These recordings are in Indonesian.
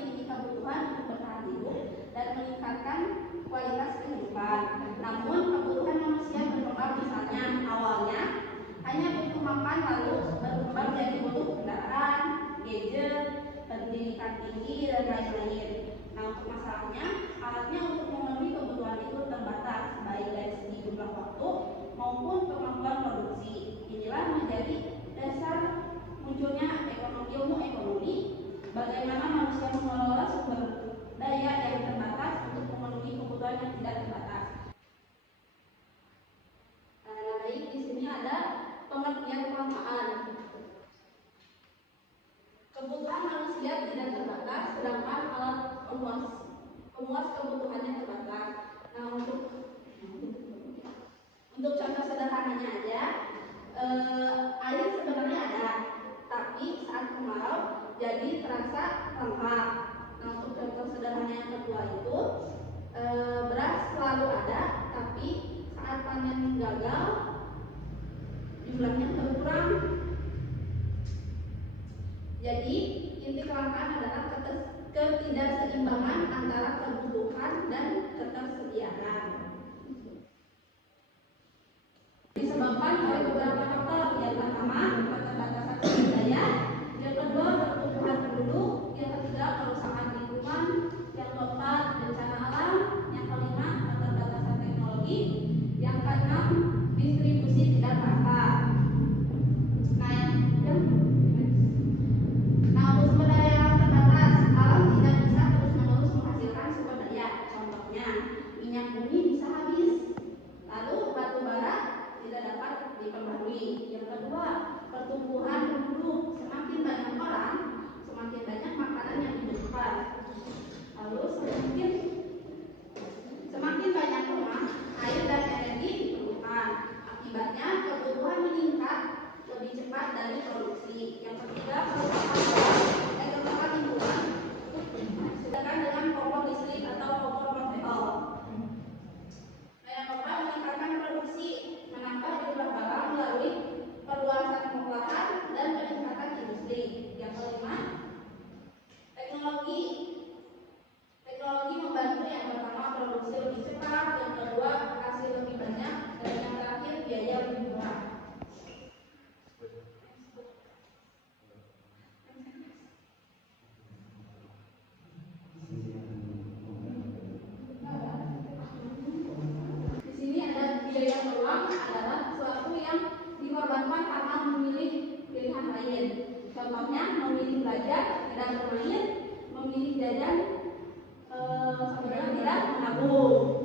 memiliki kebutuhan untuk bertahan hidup dan meningkatkan kualitas kehidupan. Namun kebutuhan manusia berkembang, misalnya awalnya hanya butuh makan lalu berkembang jadi butuh kendaraan, gadget, pendidikan tinggi dan lain-lain. Nah, untuk masalahnya, alatnya untuk memenuhi kebutuhan itu terbatas, baik dari segi jumlah waktu maupun kemampuan produksi. Inilah menjadi dasar munculnya ilmu ekonomi, bagaimana manusia mengelola sumber daya yang terbatas untuk memenuhi kebutuhan yang tidak terbatas. Baik, di sini ada pengertian kelangkaan. Kebutuhan manusia tidak terbatas, sedangkan alat pemuas kebutuhannya terbatas. Nah, untuk contoh sederhananya aja, air sebenarnya ada, tapi saat kemarau jadi terasa lengkap. Nah, untuk contoh sederhana yang kedua itu, beras selalu ada, tapi saat panen gagal jumlahnya berkurang. Jadi inti kelangkaan adalah ketidakseimbangan antara kebutuhan dan ketersediaan. Disebabkan oleh beberapa faktor. Yang pertama, keterbatasan sumber daya, yang kedua pertumbuhan penduduk, yang ketiga kerusakan lingkungan, yang keempat bencana alam, yang kelima keterbatasan teknologi, yang keenam distribusi tidak merata. Nah, untuk sumber daya yang terbatas, alam tidak bisa terus-menerus menghasilkan sumber daya. Contohnya, minyak bumi bisa habis, lalu batu bara tidak dapat diperbarui. Yang kedua, pertumbuhan penduduk, semakin banyak orang, semakin banyak makanan yang dibutuhkan. Lalu semakin banyak rumah, air dan energi diperlukan. Akibatnya kebutuhan meningkat lebih cepat dari produksi. Yang ketiga, kerusakan lingkungan, sedangkan dengan kompor listrik atau kompor portable. Yang keempat, meningkatkan produksi, menambah jumlah barang melalui perluasan pengolahan dan peningkatan industri. Yang kelima, teknologi membantu. Yang pertama, produksi lebih cepat, yang kedua, hasil lebih banyak, dan yang terakhir, biaya lebih murah. Di sini ada biaya peluang adalah sesuatu yang dikorbankan karena memilih pilihan lain. Contohnya, memilih belajar, tidak bermain, memilih jajan, sebenarnya tidak menabung.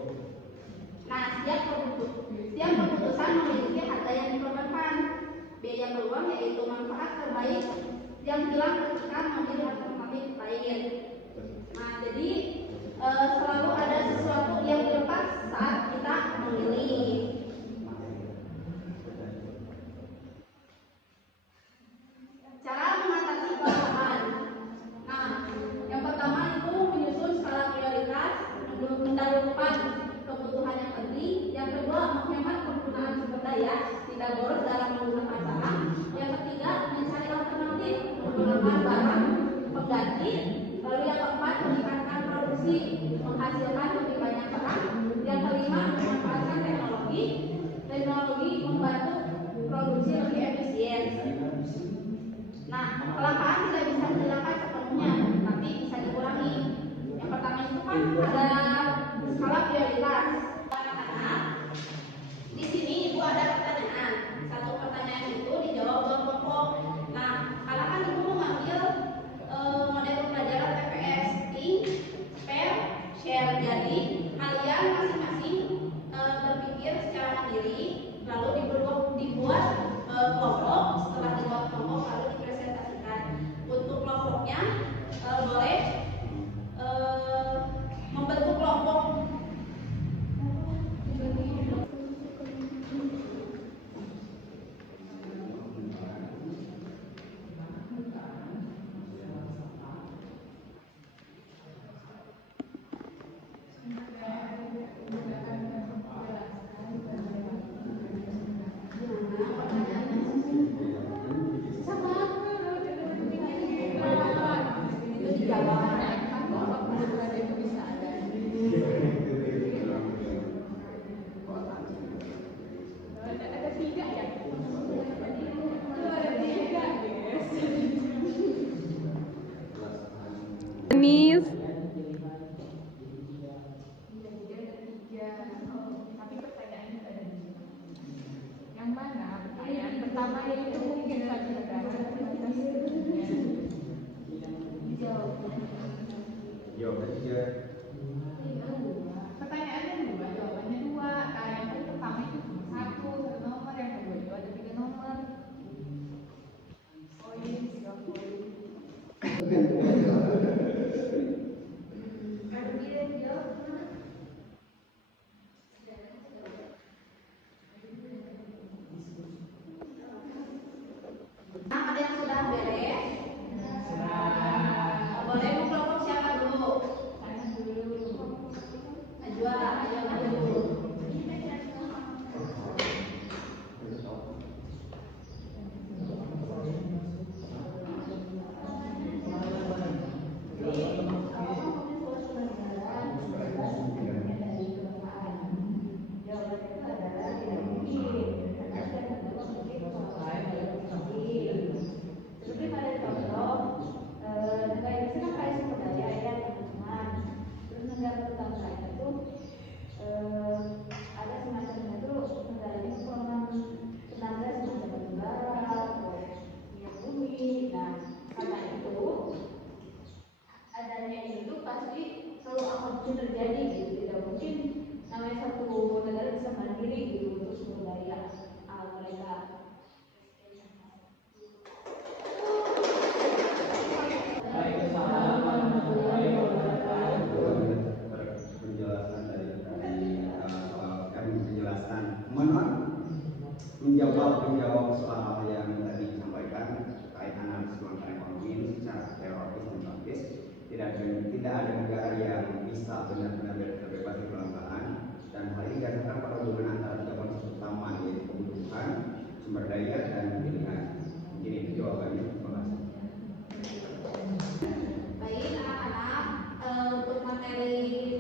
Nah, setiap keputusan memiliki harga yang dikorbankan. Biaya peluang yaitu manfaat terbaik yang hilang ketika memilih alternatif lain. Nah, jadi selalu ada sesuatu yang dilepas saat kita memilih. Cara mengatasi kelangkaan. Nah, yang pertama itu menyusun skala prioritas, mendahulukan kebutuhan yang penting. Yang kedua, menghemat penggunaan sumber daya, tidak boros dalam menggunakan barang. Yang ketiga, mencari alternatif, menggunakan barang pengganti. Lalu yang keempat, meningkatkan produksi, menghasilkan lebih banyak barang. Yang kelima, memanfaatkan teknologi membantu produksi lebih efisien. Nah, kelangkaan tidak bisa dihilangkan sepenuhnya, tapi bisa dikurangi. Yang pertama itu kan ada skala prioritas. Anak-anak, di sini ibu ada pertanyaan. Satu pertanyaan itu dijawab dua kelompok. Nah, karena kan ibu mengambil model pembelajaran TPS, think, pair, share. Jadi kalian masing-masing berpikir secara mandiri, lalu dibuat kelompok. Setelah dibuat kelompok lalu dipresentasikan. Untuk kelompok Miss. Tapi pertanyaannya ada dua. Yang mana? Pertanyaan pertama itu mungkin saja Jawaban tiga. pertanyaannya dua, jawabannya dua. Nah, yang pertama itu cuma satu nomor, yang kedua itu ada 3 nomor. Oh ini siap. Nah, ada yang sudah beres? Boleh mau kelompok siapa dulu? Najwa, ayo maju. Seperti pada contoh, negara Indonesia kan kaya sumber daya ya teman-teman. Terus negara tetangga itu ada semacamnya tuh negaranya kekurangan tenaga semacam batu bara atau minyak bumi. Nah, karena itu adanya itu pasti selalu akan mungkin terjadi gitu. Tidak mungkin namanya satu negara bisa mandiri gitu untuk sumber daya mereka. Penjelasan dari penjelasan menjawab soal yang tadi disampaikan terkait analisis langkah ekonomi secara teoritis dan praktis. Tidak ada negara yang bisa benar-benar terbebas dari kelangkaan, dan hal ini didasarkan pada hubungan antara tiga konsep utama, yaitu kebutuhan, sumber daya, dan pilihan. Jadi itu jawabannya. Terima kasih. Baik anak-anak, untuk materi